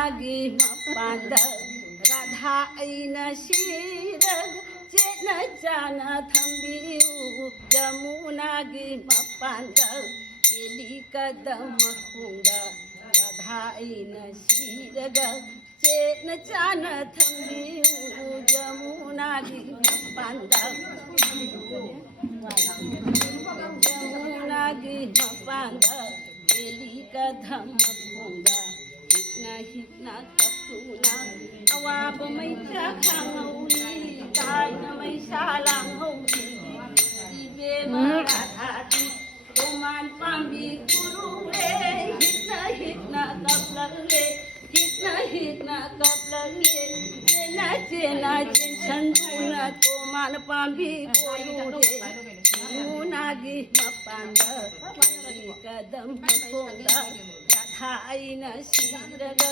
यमुनागी मपांद राधा ऐन शिरग चेन चान थंबिऊ यमुनागी मपांद केली कदम खुंगा राधा ऐन शिरग चेन चान थंबिऊ यमुनागी मपांद यमुनागी मपांद केली कदम खुंगा हितना कपूना अवाब मैचा खांगौली काय मैसा लांगौली इबे मराठी कोमान पांबी कुरुले हितना कपलले हितना कपलले चेना चेना चंदुना कोमान पांबी कुरुले यमुनागी मपांद कदम खोंगा राधा ऐन शिरग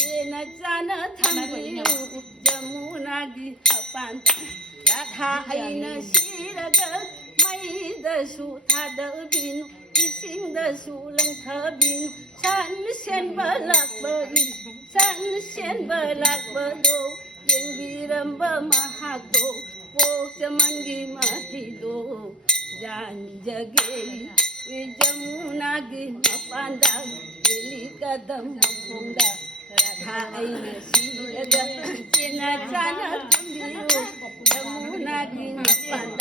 चेन चान थंबिऊ यमुनागी मपांद राधा ऐन शिरग मैदसु थाद बिनु इसिंदसु लंथ बिनु सान सेन बलाक बइन सान सेन बलाक बदो यं बिरंब महातो वो चमंगी महिदो जान जगेली यमुनागी मपांद केली कदम खुंगा राधा ऐन शिरग चेन चान थंबिऊ यमुनागी मपांद